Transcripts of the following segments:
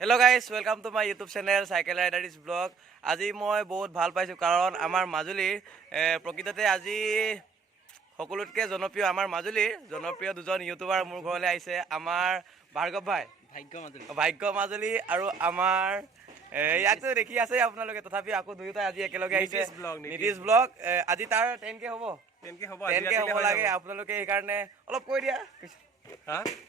Hello guys, welcome to my YouTube channel Cycle Riders Vlog. আজি মই বহুত ভাল পাইছো কাৰণ আমাৰ মাজুলীৰ প্ৰকৃততে আজি সকলোতকৈ জনপ্ৰিয় আমাৰ মাজুলীৰ জনপ্ৰিয় দুজন ইউটিউবাৰ মোৰ ঘৰলৈ আহিছে আমাৰ ভাৰ্গৱ ভাই ভাগ্য মাজুলী আৰু আমাৰ ইয়াকতো দেখি আছে আপোনালোকে তথাপি আকৌ দুয়োটা আজি একেলগে আহিছে নীতিশ ব্লগ আজি তাৰ 10K হ'ব 10K হ'ব লাগে আপোনালোকে সেইকাৰণে অলপ কৈ দিয়া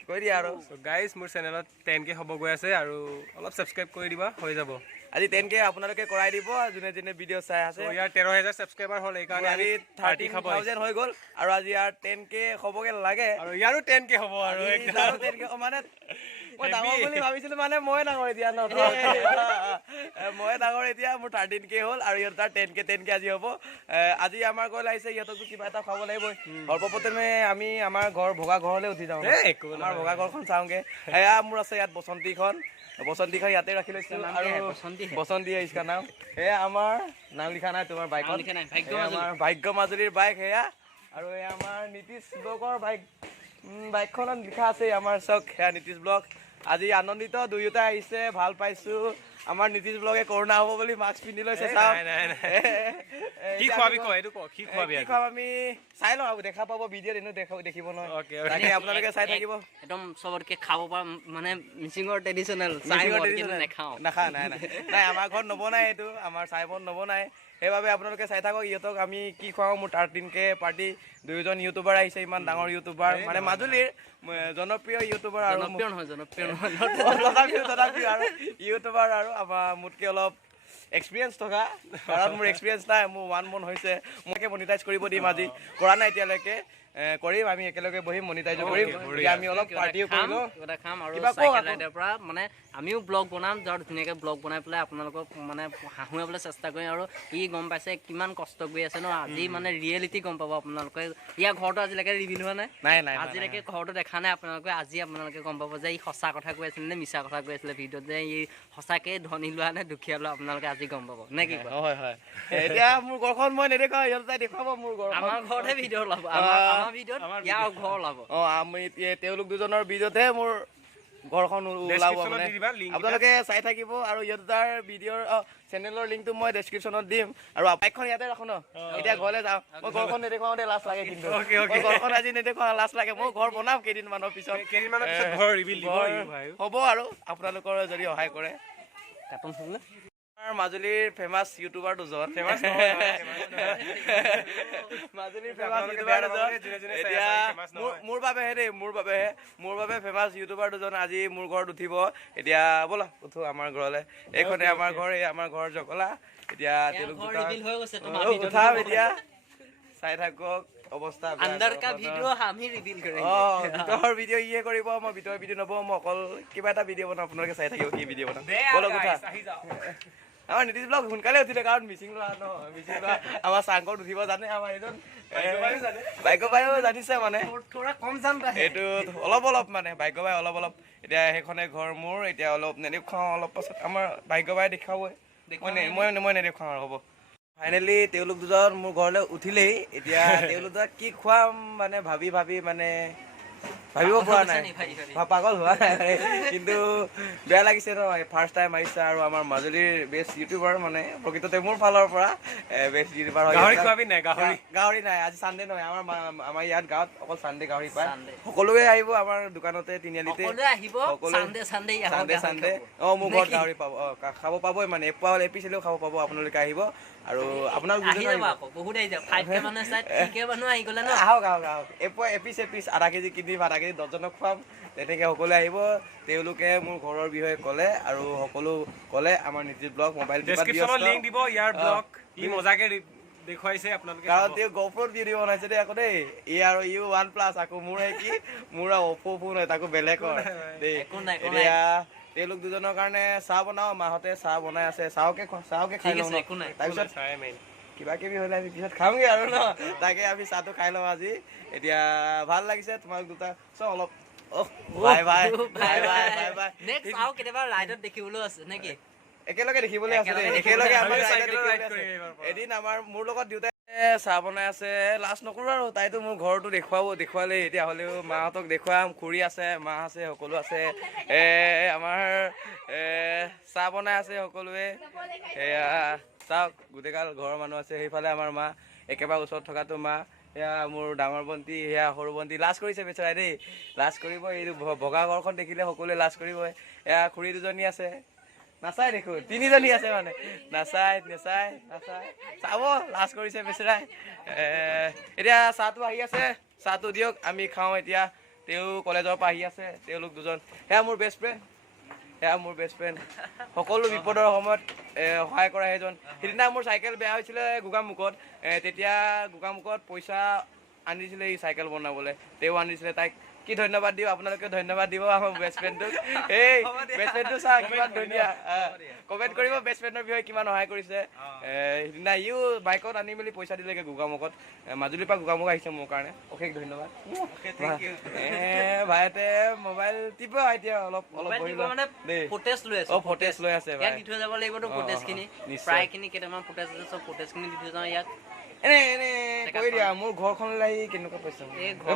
কৈ দিয়া আৰু গাইজ মোৰ চেনেলত 10K হ'ব গৈ আছে আৰু অলপ সাবস্ক্ৰাইব কৰি দিবা হৈ যাব আজি 10K আপোনালোকে কৰাই দিব যোনে যোনে ভিডিঅ' চাই আছে ইয়াৰ 13000 সাবস্ক্ৰাইবাৰ হ'ল এইকাৰণে আজি 13,000 হৈ গ'ল আৰু আজি ইয়াৰ 10K হ'বগে লাগে আৰু ইয়াৰো 10K হ'ব আৰু 10K মানে মই ডাঙৰ বুলি ভাবিছিলো মানে মই ডাঙৰ এতিয়া ন মই ডাঙৰ এতিয়া মোৰ 13K হ'ল আৰু ইয়াৰ তাৰ 10K আজি হ'ব আজি আমাৰ ঘৰলৈ আহিছে ইহঁতকতো কিবা এটা খুৱাব লাগিবই সৰ্বপ্ৰথমে আমি আমাৰ ঘৰ ভগা ঘৰলৈ উঠি যাওঁ আমাৰ ভগা ঘৰখন চাওঁগে এয়া মোৰ আছে ইয়াত বসন্তীখন ইয়াতে ৰাখি লৈছো আৰু বসন্তী ইছকা নাম এয়া আমাৰ নাম লিখা নাই তোমাৰ বাইকখন আমাৰ ভাগ্য মাজুলীৰ বাইক সেয়া আৰু এয়া আমাৰ নীতিশ ব্লগৰ বাইকখনত লিখা আছে আমাৰ চক সেয়া নীতিশ ব্লগ আজি আনন্দিত দুয়োটা আহিছে ভাল পাইছো আমাৰ নীতিশ ব্লগে কৰোণা হ'ব বুলি মাস্ক পিন্ধি লৈছে চাও কি খোৱাবি কয় এইটো কি খোৱাবি কি খাম আমি চাই লওঁ আৰু দেখা পাব ভিডিঅ'ত এনে দেখিব নহয় তাকে আপোনালোকে চাই থাকিব একদম সবৰকে খাব পৰা মানে মিচিঙৰ ট্ৰেডিশনেল চাই নেখাওঁ নাই আমাৰ ঘৰত নবনাই এইটো আমাৰ চাইবন নবনাই সেইবাবে আপোনালোকে চাই থাকক ইহঁতক আমি কি খুৱাওঁ মোৰ 13K পাৰ্টি দুয়োজন ইউটিউবাৰ আহিছে ইমান ডাঙৰ ইউটিউবাৰ মানে মাজুলীৰ জনপ্ৰিয় ইউটিউবাৰ আৰু তথাপিও আৰু ইউটিউবাৰ আৰু আমাৰ মোতকৈ অলপ এক্সপিৰিয়েঞ্চ থকা কাৰণ মোৰ এক্সপিৰিয়েঞ্চ নাই মোৰ 1 মন হৈছে মই মনিটাইজ কৰিব দিম আজি কৰা নাই এতিয়ালৈকে কৰিম আমি একেলগে বহি মনিটাইজ কৰিম আমি অলপ পাৰ্টিও কৰিলো খাম আৰু চাইকেল ৰাইডৰ পৰা মানে আমিও ব্লগ বনাম যাৰ ধুনীয়াকৈ ব্লগ বনাই পেলাই আপোনালোকক মানে হাঁহুৱাবলৈ চেষ্টা কৰিম আৰু ই গম পাইছে কিমান কষ্ট কৰি আছে ন আজি মানে ৰিয়েলিটি গম পাব আপোনালোকে ইয়াৰ ঘৰটো আজিলৈকে ৰিভিল হোৱা নাই আজিলৈকে ঘৰটো দেখা নাই আপোনালোকে আজি আপোনালোকে গম পাব যে ই সঁচা কথা কৈ আছিলে নে মিছা কথা কৈ আছিলে ভিডিঅ'ত যে ই সঁচাকৈ ধনী লোৱা নে দুখীয়া লোৱা আপোনালোকে আজি গম পাব নে কি হয় এতিয়া মোৰ ঘৰখন মই নেদেখুৱাওঁ ইহঁতে দেখুৱাব মোৰ ঘৰ আমাৰ ঘৰতে ভিডিঅ' ওলাব আমাৰ ভিডিঅ'ত ইয়াৰ ঘৰ ওলাব আমি তেওঁলোক দুজনৰ ভিডিঅ'তহে মোৰ ঘৰখন ওলাব মানে আপোনালোকে চাই থাকিব আৰু ইহঁতৰ ভিডিঅ'ৰ চেনেলৰ লিংকটো মই ডেছক্ৰিপশ্যনত দিম আৰু বাইকখন ইয়াতে ৰাখো ন এতিয়া ঘৰলৈ যাওঁ মই ঘৰখন নেদেখুৱাওঁতে লাজ লাগে কিন্তু ঘৰখন আজি নেদেখুৱাওঁ লাজ লাগে মই ঘৰ বনাম কেইদিনমানৰ পিছত হ'ব আৰু আপোনালোকৰ যদি সহায় কৰে মাজুলীৰ ফেমাছ ইউটিউবাৰ দুজন এতিয়া মোৰ বাবে ফেমাছ ইউটিউবাৰ দুজন আজি মোৰ ঘৰত উঠিব এতিয়া ব'লা উঠো আমাৰ ঘৰলৈ এইখনে আমাৰ ঘৰ এই আমাৰ ঘৰ জকলা এতিয়া তেওঁলোক উঠাম এতিয়া চাই থাকক অৱস্থা ভিতৰৰ ভিডিঅ' ইয়ে কৰিব মই ভিতৰৰ ভিডিঅ' নবনাওঁ মই অকল কিবা এটা ভিডিঅ' বনাওঁ আপোনালোকে চাই থাকিব কি ভিডিঅ' বনাওঁ ব'লক উঠা আমাৰ নীতিশ ব্লগ সোনকালে উঠিলে কাৰণ মিচিং লোৱা আমাৰ চাংকত উঠিব জানে আমাৰ এজন ভাগ্য ভাইও জানিছে মানে এইটো অলপ মানে ভাগ্য ভাই অলপ এতিয়া সেইখনে ঘৰ মোৰ এতিয়া অলপ নেদেখুৱাওঁ অলপ পাছত আমাৰ ভাগ্য ভাই দেখাবই মই নেদেখুৱাওঁ আৰু হ'ব ফাইনেলি তেওঁলোক দুজন মোৰ ঘৰলৈ উঠিলেই এতিয়া তেওঁলোক দুটা কি খুৱাম মানে ভাবি মানে ভাবিব পৰা নাই পাগল হোৱা নাই কিন্তু বেয়া লাগিছে ন ফাৰ্ষ্ট টাইম আহিছে আৰু আমাৰ মাজুলীৰ বেষ্ট ইউটিউবাৰ মানে প্ৰকৃততে মোৰ ফালৰ পৰা বেষ্ট ইউটিউবাৰ হয় গাহৰি নাই আজি চানডে নহয় আমাৰ ইয়াত গাঁৱত অকল চানডে গাহৰি পায় সকলোৱে আহিব আমাৰ দোকানতে তিনিআলিতে চানডে মোৰ ঘৰত গাহৰি পাব খাব পাবই মানে এপিচ হ'লেও খাব পাব আপোনালোকে আহিব আৰু আপোনালোক আহক এপিচ আধা কেজি কিনিম আধা কেজি 10জনক খুৱাম তেনেকৈ সকলোৱে আহিব তেওঁলোকে মোৰ ঘৰৰ বিষয়ে ক'লে আৰু সকলো ক'লে আমাৰ নীতিশ ব্লগ মোবাইল লিংক দিব ইয়াৰ ব্লগ ই মজাকে দেখুৱাইছে আপোনালোকে কাৰণ তেওঁ গপ্ৰত ভিডিঅ' বনাইছে দেই আকৌ দেই আৰু ইউ 1+ আকৌ মোৰ কি মোৰ অপো ফোন হয় তাকো বেলেগৰ দেই এতিয়া তেওঁলোক দুজনৰ কাৰণে চাহ বনাওঁ মাহঁতে চাহ বনাই আছে চাহকে খাই লওঁ তাৰপিছত কিবা কিবি হ'লে আমি পিছত খামগে আৰু ন তাকে আমি চাহটো খাই লওঁ আজি এতিয়া ভাল লাগিছে তোমালোক দুটা চব অলপ একেলগে দেখিবলৈ আছে এদিন আমাৰ মোৰ লগত দেউতাই চাহ বনাই আছে লাজ নকৰোঁ আৰু তাইতো মোৰ ঘৰটো দেখুৱালেই এতিয়া হ'লেও মাহঁতক দেখুৱাম খুৰী আছে মা আছে সকলো আছে আমাৰ চাহ বনাই আছে সকলোৱে এয়া চাওক গোটেইগাল ঘৰৰ মানুহ আছে সেইফালে আমাৰ মা একেবাৰে ওচৰত থকাটো মা এয়া মোৰ ডাঙৰ ভণ্টি সেয়া সৰু ভণ্টি লাজ কৰিছে বেচেৰাই দেই লাজ কৰিব এইটো ভগা ঘৰখন দেখিলে সকলোৱে লাজ কৰিবই এয়া খুৰী দুজনী আছে নাচাই দেখোন 3জনী আছে মানে নাচাই চাব লাজ কৰিছে বেচেৰাই এতিয়া চাহটো আহি আছে চাহটো দিয়ক আমি খাওঁ এতিয়া তেওঁ কলেজৰ পৰা আহি আছে তেওঁলোক দুজন সেয়া মোৰ বেষ্ট ফ্ৰেণ্ড সকলো বিপদৰ সময়ত সহায় কৰা সেইজন সিদিনা মোৰ চাইকেল বেয়া হৈছিলে গোগামুখত তেতিয়া গোগামুখত পইচা আনিছিলে এই চাইকেল বনাবলৈ তেওঁ আনিছিলে তাইক কি ধন্যবাদ দিওঁ আপোনালোকে ধন্যবাদ দিব আমাৰ বেষ্ট ফ্ৰেণ্ডটোক এই বেষ্ট ফ্ৰেণ্ডটো চাওক কিমান ধুনীয়া কমেণ্ট কৰিব বেষ্ট ফ্ৰেণ্ডৰ বিষয়ে কিমান সহায় কৰিছে সিদিনা ইও বাইকত আনি মেলি পইচা দিলেগৈ গোগামুখত মাজুলীৰ পৰা গোগামুখ আহিছে মোৰ কাৰণে অশেষ ধন্যবাদ ভাইহঁতে মোবাইল টিপ এতিয়া অলপ ফুটেজ লৈ আছে ফুটেজ লৈ আছে ইয়াত দি থৈ যাব লাগিবতো ফুটেজখিনি প্ৰায়খিনি কেইটামান ফুটেজ আছে চব ফুটেজখিনি দি থৈ যাওঁ ইয়াত এনে কৈ দিয়া মোৰ ঘৰখনলৈ আহি কেনেকুৱা পাইছা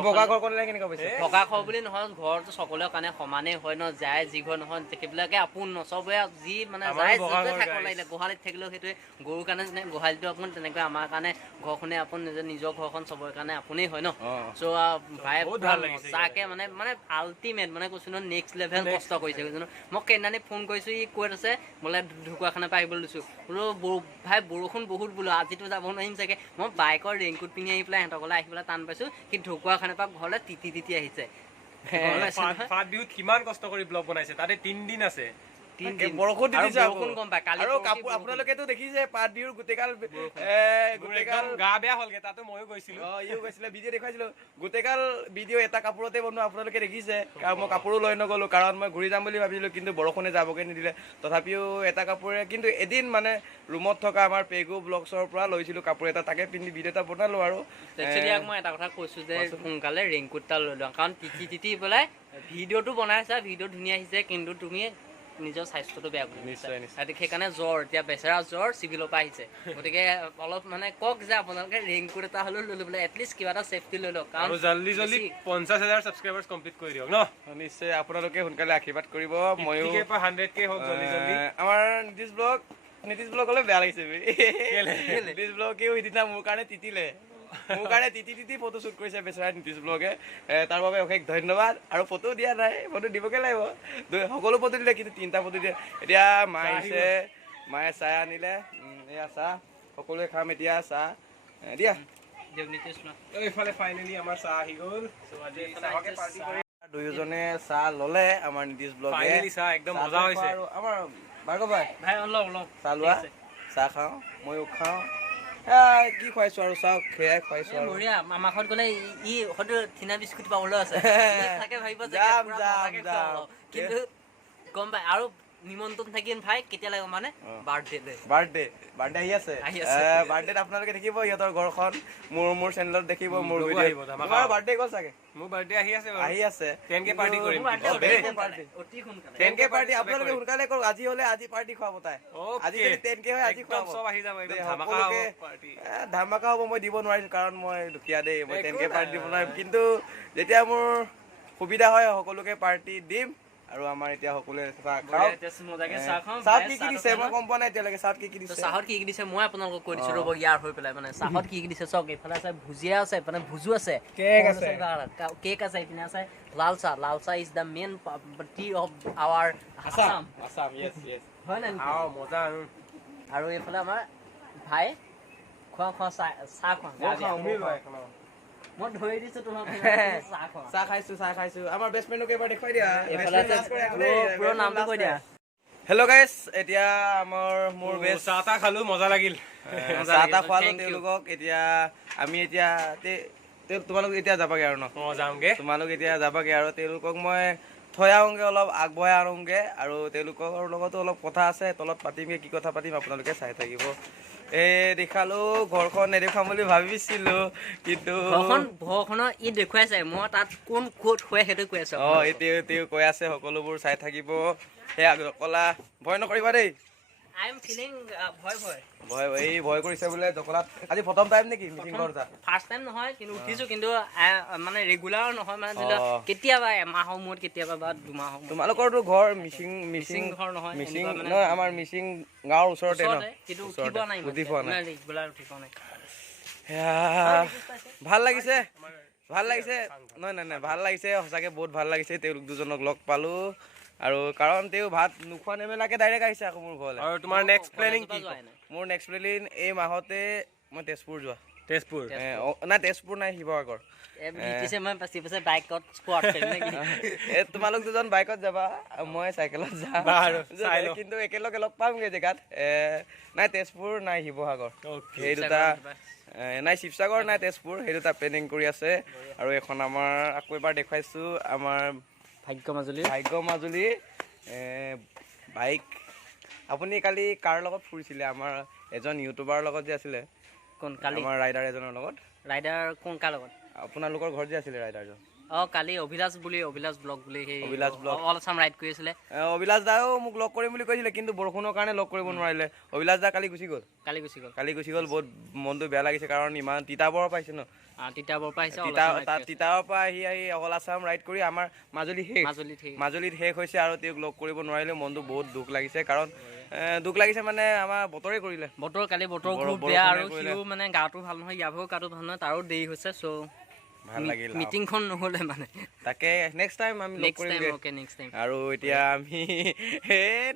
বগা ঘৰখনলৈ কেনেকুৱা পাইছা বগা ঘৰ বুলি নহয় ঘৰটো সকলোৰে কাৰণে সমানেই হয় ন যায় যি ঘৰ নহয় সেইবিলাকে আপোন নচবৰে যি মানে যায় থাকিব লাগিলে গোহালিত থাকিলেও সেইটোৱে গৰুৰ কাৰণে যেনে গোহালিটো আপোন তেনেকৈ আমাৰ কাৰণে ঘৰখনে আপোন নিজৰ ঘৰখন চবৰে কাৰণে আপোনেই হয় ন চ' ভাই সঁচাকে মানে আল্টিমেট মানে কৈছো ন নেক্সট লেভেল কষ্ট কৰিছে কৈছো মোক সেইদিনানি ফোন কৰিছো ই ক'ত আছে বোলে ঢকুৱাখানাৰ পৰা আহিবলৈ দিছো বোলো ভাই বৰষুণ বহুত বোলো আজিতো যাব নোৱাৰিম চাগে মই বাইকৰ ৰেইনকোট পিন্ধি আহি পেলাই সিহঁতৰ ঘৰলৈ আহি পেলাই টান পাইছো সি ঢকুৱাখানাৰ পৰা ঘৰলৈ তিতি আহিছে ফাট বিহুত কিমান কষ্ট কৰি ব্লগ বনাইছে তাতে 3 দিন আছে বৰষুণ গম পায় কালি আৰু কাপোৰ আপোনালোকেতো দেখিছে পাত বিহুৰ গোটেইগাল গা বেয়া হলগে তাতো ময়ো গৈছিলো ইও গৈছিলে ভিডিঅ' দেখুৱাইছিলো গোটেইগাল ভিডিঅ' এটা কাপোৰতে বনোৱা আপোনালোকে দেখিছে কাৰণ মই কাপোৰো লৈ নগ'লো কাৰণ মই ঘূৰি যাম বুলি ভাবিছিলো কিন্তু বৰষুণে যাবগৈ নিদিলে তথাপিও এটা কাপোৰে কিন্তু এদিন মানে ৰুমত থকা আমাৰ পেগু ব্লগছৰ পৰা লৈছিলো কাপোৰ এটা তাকে পিন্ধি ভিডিঅ' এটা বনালো আৰু মই এটা কথা কৈছো যে সোনকালে ৰেইনকোট এটা লৈ লওঁ কাৰণ তিতি পেলাই ভিডিঅ'টো বনাইছা ভিডিঅ' ধুনীয়া আহিছে কিন্তু তুমি নিজৰ স্বাস্থ্যটো বেয়া কৰি সেইকাৰণে জ্বৰ এতিয়া বেচেৰা জ্বৰ চিভিলৰ পৰা আহিছে গতিকে অলপ মানে কওক যে আপোনালোকে ৰেইনকোট এটা হ'লেও লৈ ল'বলৈ এটলিষ্ট কিবা এটা ছেফটি লৈ লওক আৰু জল্দি 50,000 ছাবস্ক্ৰাইবাৰ্ছ কমপ্লিট কৰি দিয়ক ন নিশ্চয় আপোনালোকে সোনকালে আশীৰ্বাদ কৰিব ময়ো 100K হওক জল্দি আমাৰ নীতিশ ব্লগ হ'লে বেয়া লাগিছে নীতিশ ব্লগেও সিদিনা মোৰ কাৰণে তিতিলে তিতি ফটো শ্বুট কৰিছে বেচেৰা নীতিশ ব্লগে তাৰ বাবে অশেষ ধন্যবাদ আৰু ফটো দিয়া নাই ফটো দিবগে লাগিব সকলো ফটো দিলে কিন্তু 3টা ফটো দিয়ে এতিয়া মায়ে চাহ আনিলে এয়া চাহ সকলোৱে খাম এতিয়া চাহ দিয়া এইফালে ফাইনেলি আমাৰ চাহ আহি গ'ল দুয়োজনে চাহ ল'লে আমাৰ নীতিশ ব্লগে ফাইনেলি চাহ একদম মজা হৈছে আৰু আমাৰ ভাৰ্গৱ ভাই চাহ লোৱা চাহ খাওঁ ময়ো খাওঁ কি খুৱাইছো আৰু চাওক সেয়াই খুৱাইছো আৰু বঢ়িয়া আমাৰ ঘৰত গ'লে ই হয়তো থিনা বিস্কুট পাবলৈ আছে কিন্তু গম পাই আৰু নিমন্ত্ৰণ থাকিম ভাই কেতিয়া লাগিব মানে বাৰ্থডে আহি আছে বাৰ্থডেত আপোনালোকে দেখিব সিহঁতৰ ঘৰখন মোৰ চেনেলত দেখিব মোৰ ভিডিঅ' তোমাৰ বাৰ্থডে গ'ল চাগে মোৰ বাৰ্থডে আহি আছে 10K পাৰ্টি কৰিম 10K পাৰ্টি আপোনালোকে সোনকালে কৰক আজি হ'লে আজি পাৰ্টি খুৱাব তাই আজি যদি 10K হয় আজি খুৱাব চব আহি যাব একদম ধামাকা হ'ব মই দিব নোৱাৰিম কাৰণ মই দুখীয়া দেই মই 10K পাৰ্টি দিব নোৱাৰিম কিন্তু যেতিয়া মোৰ সুবিধা হয় সকলোকে পাৰ্টি দিম আৰু আমাৰ এতিয়া সকলোৱে চাহত কি দিছে মই গম পোৱা নাই এতিয়ালৈকে চাহত কি দিছে চাহত কি দিছে মই আপোনালোকক কৈ দিছো ৰ'ব ইয়াৰ হৈ পেলাই মানে চাহত কি দিছে চাওক এইফালে আছে ভুজিয়া আছে মানে ভুজু আছে কেক আছে এইপিনে আছে লাল চাহ is the main tea of our Assam হয় নাই মজা আৰু এইফালে আমাৰ ভাই খোৱা চাহ খোৱা মই ধৰি দিছো তোমাক চাহ খাইছো আমাৰ বেষ্ট ফ্ৰেণ্ডক এবাৰ দেখুৱাই দিয়া পুৰো নামটো কৈ দিয়া হেল্ল' গাইজ এতিয়া মোৰ বেষ্ট চাহ খালো মজা লাগিল চাহ খোৱালো তেওঁলোকক এতিয়া আমি এতিয়া তোমালোক এতিয়া যাবাগে আৰু ন যামগে তোমালোক এতিয়া যাবাগে আৰু তেওঁলোকক মই থৈ আহোঁগে অলপ আগবঢ়াই আনোগে আৰু তেওঁলোকৰ লগতো অলপ কথা আছে তলত পাতিমগে কি কথা পাতিম আপোনালোকে চাই থাকিব দেখালো ঘৰখন নেদেখাম বুলি ভাবিছিলো কিন্তু ঘৰখনৰ ই দেখুৱাইছে মই তাত কোন ক'ত শুৱে সেইটো কৈ আছো তেওঁ কৈ আছে সকলোবোৰ চাই থাকিব সেয়া কলা ভয় নকৰিবা দেই আই এম ফিলিং ভয় এই ভয় কৰিছে বোলে জকলাত আজি প্ৰথম টাইম নেকি মিটিং কৰা ফাৰ্ষ্ট টাইম নহয় কিন্তু উঠিছো কিন্তু মানে ৰেগুলাৰ নহয় মানে ধৰি লওক কেতিয়াবা এমাহৰ মূৰত কেতিয়াবা বা দুমাহৰ মূৰত তোমালোকৰতো ঘৰ মিচিং ঘৰ নহয় মিচিং নহয় আমাৰ মিচিং গাঁৱৰ ওচৰতে ন কিন্তু উঠিব নাই উঠি পোৱা নাই ৰেগুলাৰ উঠি পোৱা নাই ভাল লাগিছে নাই ভাল লাগিছে সঁচাকে বহুত ভাল লাগিছে তেওঁলোক দুজনক লগ পালো আৰু কাৰণ তেওঁ ভাত নোখোৱা নেমেলাকে ডাইৰেক্ট আহিছে আকৌ মোৰ ঘৰলৈ আৰু তোমাৰ নেক্সট প্লেনিং কি মোৰ নেক্সট প্লেনিং এই মাহতে মই তেজপুৰ যোৱা তেজপুৰ নাই তেজপুৰ নাই শিৱসাগৰ তোমালোক দুজন বাইকত যাবা মই চাইকেলত যাম কিন্তু একেলগে লগ পামগে জেগাত নাই তেজপুৰ নাই শিৱসাগৰ সেই দুটা নাই শিৱসাগৰ নাই তেজপুৰ সেই দুটা প্লেনিং কৰি আছে আৰু এখন আমাৰ আকৌ এবাৰ দেখুৱাইছোঁ আমাৰ ভাগ্য মাজুলী বাইক আপুনি কালি কাৰ লগত ফুৰিছিলে আমাৰ এজন ইউটিউবাৰ লগত যে আছিলে আমাৰ ৰাইডাৰ এজনৰ লগত ৰাইডাৰ কোন কাৰ লগত আপোনালোকৰ ঘৰত যে আছিলে ৰাইডাৰজন কালি অভিলাষ ব্লগ বুলি সেই অভিলাষ ব্লগ অল আছাম ৰাইড কৰি আছিলে অভিলাষ দাও মোক লগ কৰিম বুলি কৈছিলে কিন্তু বৰষুণৰ কাৰণে লগ কৰিব নোৱাৰিলে অভিলাষ দা কালি গুচি গ'ল বহুত মনটো বেয়া লাগিছে কাৰণ ইমান তিতাবৰ পাইছে ন তিতাবৰ পৰা আহি অল আছাম ৰাইড কৰি আমাৰ মাজুলীত শেষ হৈছে আৰু তেওঁক লগ কৰিব নোৱাৰিলে মনটো বহুত দুখ লাগিছে কাৰণ দুখ লাগিছে মানে আমাৰ বতৰ কালি বতৰ খুব বেয়া আৰু সিও মানে গাটো ভাল নহয় ইয়াৰো গাটো ভাল নহয় তাৰো দেৰি হৈছে চ' ভাল লাগিল মিটিংখন নহ'লে মানে তাকে নেক্সট টাইম আমি লগ কৰিম আৰু এতিয়া আমি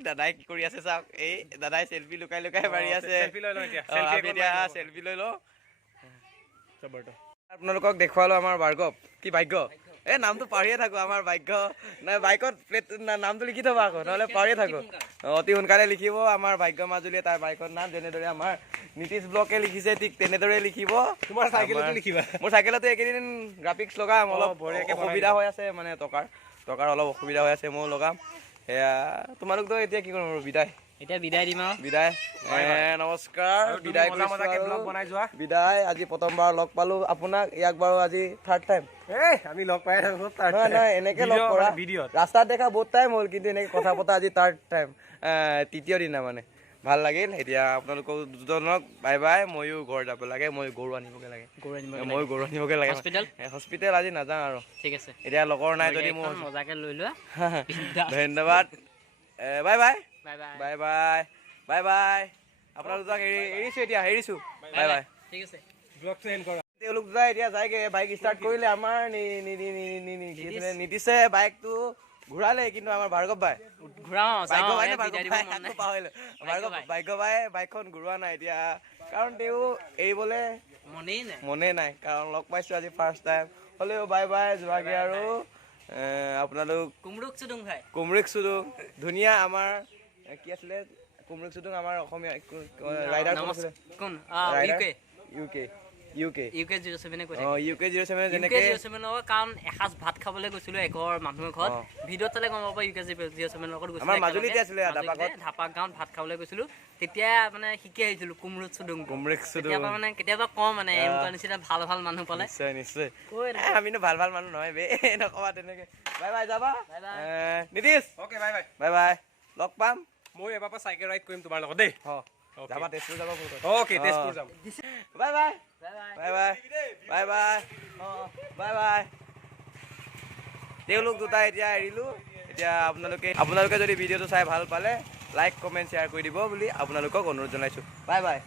দাদাই কি কৰি আছে চাওক এই দাদাই চেলফি লুকাই মাৰি আছে চেলফি লৈ লওঁ আপোনালোকক দেখুৱালো আমাৰ ভাৰ্গৱ কি ভাগ্য এই নামটো পাহৰিয়ে থাকো আমাৰ ভাগ্য নাই বাইকত প্লেট নামটো লিখি থবা আকৌ নহ'লে পাহৰিয়ে থাকো অতি সোনকালে লিখিব আমাৰ ভাগ্য মাজুলীয়ে তাৰ বাইকৰ নাম যেনেদৰে আমাৰ নীতিশ ব্লকে লিখিছে ঠিক তেনেদৰে লিখিব তোমাৰ চাইকেলতো লিখিবা মোৰ চাইকেলতো এইকেইদিন গ্ৰাফিক্স লগাম অলপ অসুবিধা হৈ আছে মানে টকাৰ অলপ অসুবিধা হৈ আছে ময়ো লগাম সেয়া তোমালোকতো এতিয়া কি কৰিম বিদায় দিম আৰু নমস্কাৰ বিদায় আজি প্ৰথমবাৰ লগ পালো আপোনাক ইয়াক বাৰু আজি থাৰ্ড টাইম আমি লগ পাই থাকো এনেকে লগ কৰা ৰাস্তাত দেখা বহুত টাইম হ'ল কিন্তু এনেকে কথা পতা আজি থাৰ্ড টাইম তৃতীয় দিনা মানে ভাল লাগিল এতিয়া আপোনালোকক দুজনক বাই ময়ো ঘৰ যাব লাগে মই গৰু আনিবগে লাগে হস্পিটেল আজি নাযাওঁ আৰু ঠিক আছে এতিয়া লগৰ নাই যদি মোৰ মজাকে লৈ লোৱা ধন্যবাদ বাই আপোনালোক দুটাক এৰিছো বাই ঠিক আছে তেওঁলোক দুটা এতিয়া যায়গে বাইক ষ্টাৰ্ট কৰিলে আমাৰ নীতিশে বাইকটো ঘূৰালে কিন্তু আমাৰ ভাৰ্গৱ বাই ভাগ্য বাই বাইকখন ঘূৰোৱা নাই এতিয়া কাৰণ তেওঁ এৰিবলে মনে নাই কাৰণ লগ পাইছো আজি ফাৰ্ষ্ট টাইম হ'লেও বাই যোৱাগে আৰু আপোনালোক কুমৰিক চুডুং ধুনীয়া আমাৰ কি আছিলে কুমৰিক চুডুং আমাৰ অসমীয়া ৰাইডাৰ কোন আছিলে UK 07 যেনেকে কাৰণ এসাঁজ ভাত খাবলৈ গৈছিলো এঘৰ মানুহৰ ঘৰত ভিডিঅ'ত চালে গম পাব UK 07 লগত গৈছিলো আমাৰ মাজুলীতে আছিলে ধাপাক গাঁৱত ভাত খাবলৈ গৈছিলো তেতিয়া মানে শিকি আহিছিলো কুমৰিক চুডুং মানে কেতিয়াবা কওঁ মানে এনেকুৱা নিচিনা ভাল মানুহ পালে নিশ্চয় আমিনো ভাল মানুহ নহয় বে নকবা তেনেকে বাই যাবা নীতিশ বাই লগ পাম মই এবাৰ পৰা চাইকেল ৰাইড কৰিম তোমাৰ লগত দেই যাবা তেজপুৰ যাবা তেজপুৰ যাম বাই তেওঁলোক দুটা এতিয়া এৰিলো এতিয়া আপোনালোকে যদি ভিডিঅ'টো চাই ভাল পালে লাইক কমেণ্ট শ্বেয়াৰ কৰি দিব বুলি আপোনালোকক অনুৰোধ জনাইছো বাই